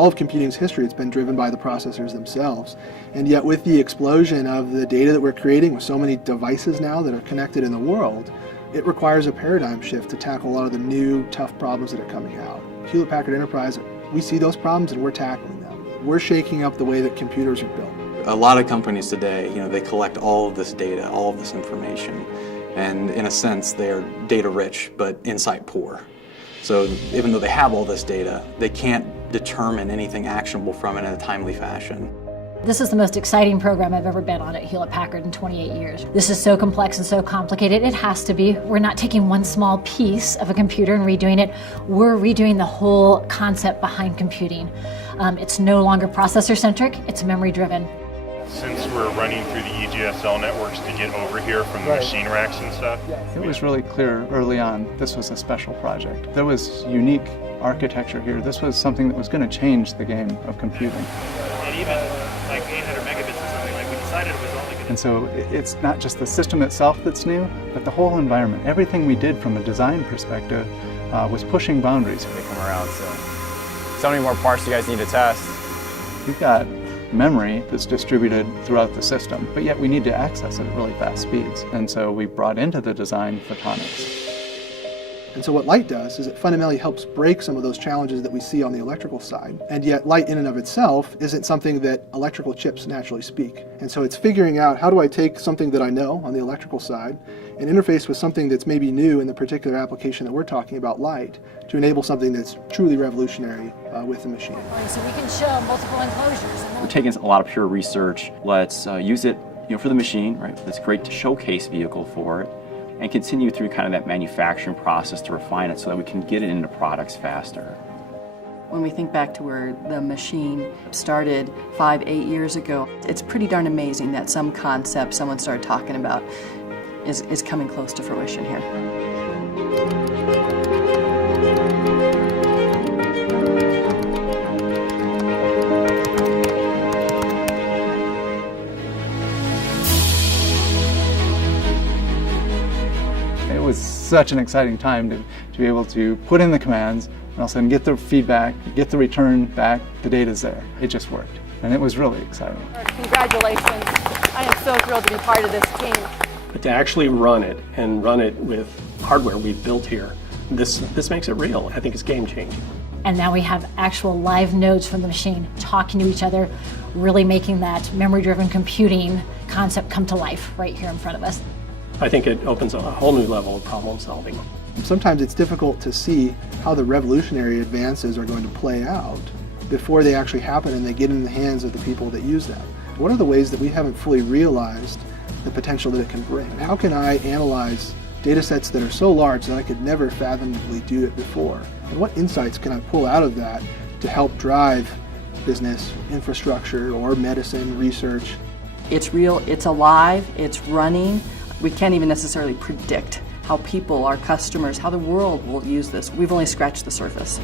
all of computing's history, it's been driven by the processors themselves. And yet with the explosion of the data that we're creating with so many devices now that are connected in the world, it requires a paradigm shift to tackle a lot of the new, tough problems that are coming out. Hewlett-Packard Enterprise, we see those problems and we're tackling them. We're shaking up the way that computers are built. A lot of companies today, they collect all of this data, all of this information, and in a sense, they're data rich, but insight poor. So even though they have all this data, they can't determine anything actionable from it in a timely fashion. This is the most exciting program I've ever been on at Hewlett-Packard in 28 years. This is so complex and so complicated. It has to be. We're not taking one small piece of a computer and redoing it. We're redoing the whole concept behind computing. It's no longer processor-centric, it's memory-driven. Since we're running through the EGSL networks to get over here from the machine racks and stuff. It was really clear early on this was a special project. There was unique architecture here. This was something that was going to change the game of computing. And even like 800 megabits or something, like we decided it was only going to... And so it's not just the system itself that's new, but the whole environment. Everything we did from a design perspective was pushing boundaries. They come around, so many more parts you guys need to test. We've got memory that's distributed throughout the system, but yet we need to access it at really fast speeds. And so we brought into the design photonics. And so what light does is it fundamentally helps break some of those challenges that we see on the electrical side. And yet light in and of itself isn't something that electrical chips naturally speak. And so it's figuring out, how do I take something that I know on the electrical side and interface with something that's maybe new in the particular application that we're talking about, light, to enable something that's truly revolutionary with the machine. So we can show multiple enclosures. We're taking a lot of pure research. Let's use it for the machine, right? It's great to showcase vehicle for it, and continue through kind of that manufacturing process to refine it so that we can get it into products faster. When we think back to where the machine started 5-8 years ago, it's pretty darn amazing that some concept someone started talking about is coming close to fruition here. It was such an exciting time to be able to put in the commands and all of a sudden get the feedback, get the return back, the data's there. It just worked. And it was really exciting. Congratulations. I am so thrilled to be part of this team. But to actually run it, and run it with hardware we've built here, this makes it real. I think it's game-changing. And now we have actual live nodes from the machine talking to each other, really making that memory-driven computing concept come to life right here in front of us. I think it opens a whole new level of problem solving. Sometimes it's difficult to see how the revolutionary advances are going to play out before they actually happen and they get in the hands of the people that use them. What are the ways that we haven't fully realized the potential that it can bring? How can I analyze data sets that are so large that I could never fathomably do it before? And what insights can I pull out of that to help drive business, infrastructure, or medicine, research? It's real, it's alive, it's running. We can't even necessarily predict how people, our customers, how the world will use this. We've only scratched the surface.